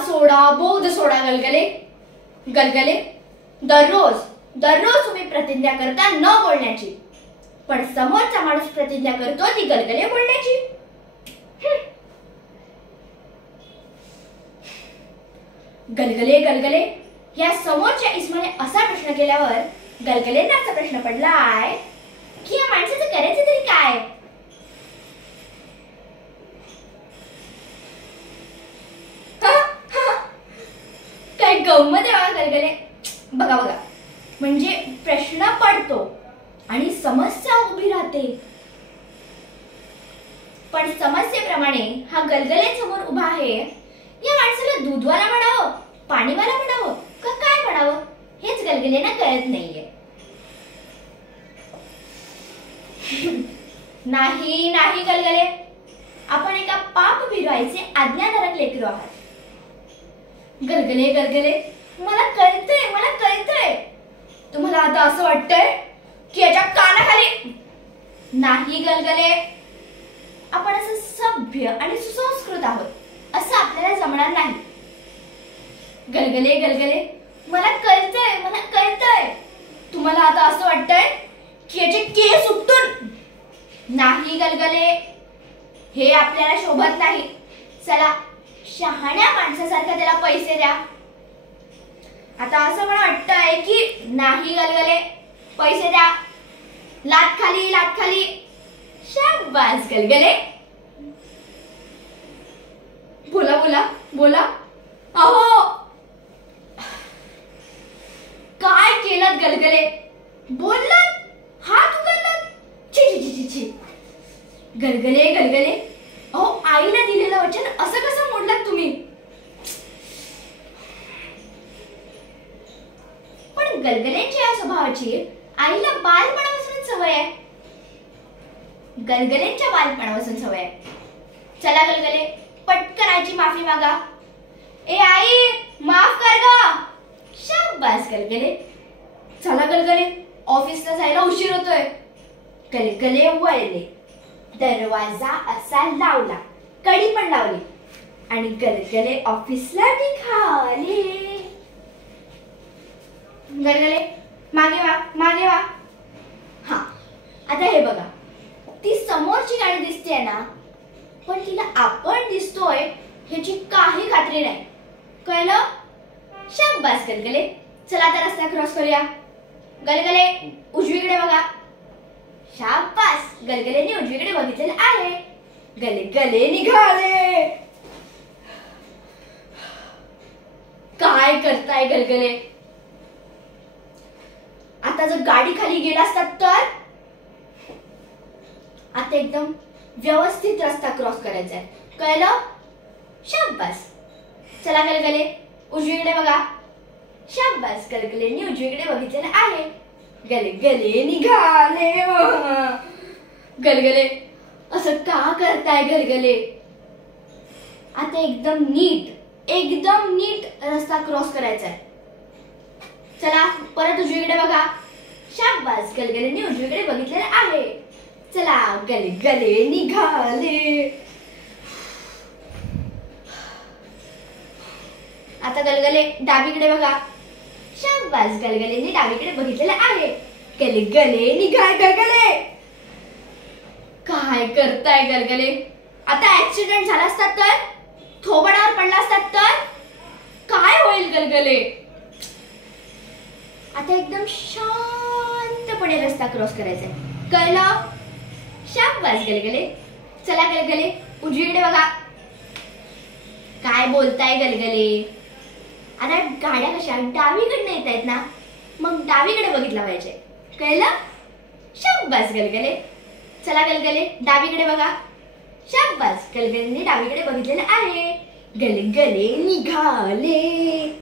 सोडा बोध सोडा गलगले. गलगले, दररोज दररोज तुम्ही प्रतिज्ञा करता न बोलण्याची, पण समोरचा माणूस प्रतिज्ञा करतो ती गलगले बोलण्याची. गलगले गलगले या समोरच्या इसमाने असा प्रश्न केल्यावर गलगलेंना असा प्रश्न पडलाय की या माणसाचं करायचं तरी काय. काय गंमत आहे बघा गलगले. बघा बघा, म्हणजे प्रश्न पडतो आणि समस्या उभी राहते, पण समस्येप्रमाणे हा गलगले समोर उभा आहे. या माणसाला दूधवाला म्हणावं, पाणीवाला म्हणावं का काय म्हणावं हेच गलगलेंना कळत नाहीये. नाही नाही गलगले, आपण एका पाप विरवायचे आज्ञाधारक लेकरू आहात. गलगले गलगले, मला कळतंय मला कळतंय. तुम्हाला आता असं वाटतंय की याच्या कानाखाली. नाही गलगले, आपण असं सभ्य आणि सुसंस्कृत आहोत असं आपल्याला जमणार नाही. गलगले गलगले, मला कळतंय मला कळतंय. तुम्हाला आता असं वाटतंय की याचे केस उपटून. नाही गलगले, हे आपल्याला शोभत नाही. चला शहाण्या माणसासारखा त्याला पैसे द्या. आता असं मला वाटतंय की नाही गलगले, पैसे द्या. लात खाली लात खाली. शाबास गलगले. बोला बोला बोला. अहो काय केलं गलगले. बोललात, हात उघडलात. छी छी छी छी. गलगले गलगले, अहो आईला दिलेलं वचन असं कसं मोडलात तुम्ही. पण गलगलेंच्या या स्वभावाची आईला बालपणापासून सवय आहे. गलगलेंच्या बालपणापासून सवय आहे. चला गलगले, पटकन आईची माफी मागा. ए आई, माफ कर ग. शाबास गलगले. चला गलगले, ऑफिसला जायला उशीर होतोय. गलगले वळले, दरवाजा असा लावला, कडी पण लावली आणि गलगले ऑफिसला निघाले. गलगले मागे वा मागे वा. हा, आता हे बघा, ती समोरची गाडी दिसते ना, पण तिला आपण दिसतोय ह्याची काही खात्री नाही. कळलं. शाबास गलगले. चला आता रस्ता क्रॉस करूया. गलगले उजवीकडे बघा. शाबास, गलगलेने उजवीकडे बघितलेलं आहे. गलगले निघाले. काय करताय गलगले. आता जर गाडी खाली गेला असतात तर. आता एकदम व्यवस्थित रस्ता क्रॉस करायचा आहे. कळलं. शाबास. चला गलगले उजवीकडे बघा. शाबास, गलगलेने उजवीकडे बघितलेलं आहे. गलगले निघाले. गलगले असं का करताय गलगले. आता एकदम नीट रस्ता क्रॉस करायचा आहे. चला परत उजवीकडे बघा. शाबास, गलगलेने उजवीकडे बघितलेलं आहे. चला गलगले निघाले. आता गलगले डावीकडे बघा. शाबास, गलगलेने डावीकडे बघितलेलं आहे. गलगले निघाले. गलगले काय करताय गलगले. आता ऍक्सिडेंट झाला असता तर, थोबाडावर पडला असतात तर काय होईल गलगले. आता एकदम शांतपणे रस्ता क्रॉस करायचा आहे. कळलं. शाबास गलगले. चला गलगले उजवीकडे बघा. काय बोलताय गलगले. आता गाड्या कशा डावीकडे येत आहेत ना, मग डावीकडे बघितला पाहिजे. कळलं. शाबास गलगले. चला गलगले डावीकडे बघा. शाबास, गलगलेने डावीकडे बघितलेलं आहे. गलगले निघाले.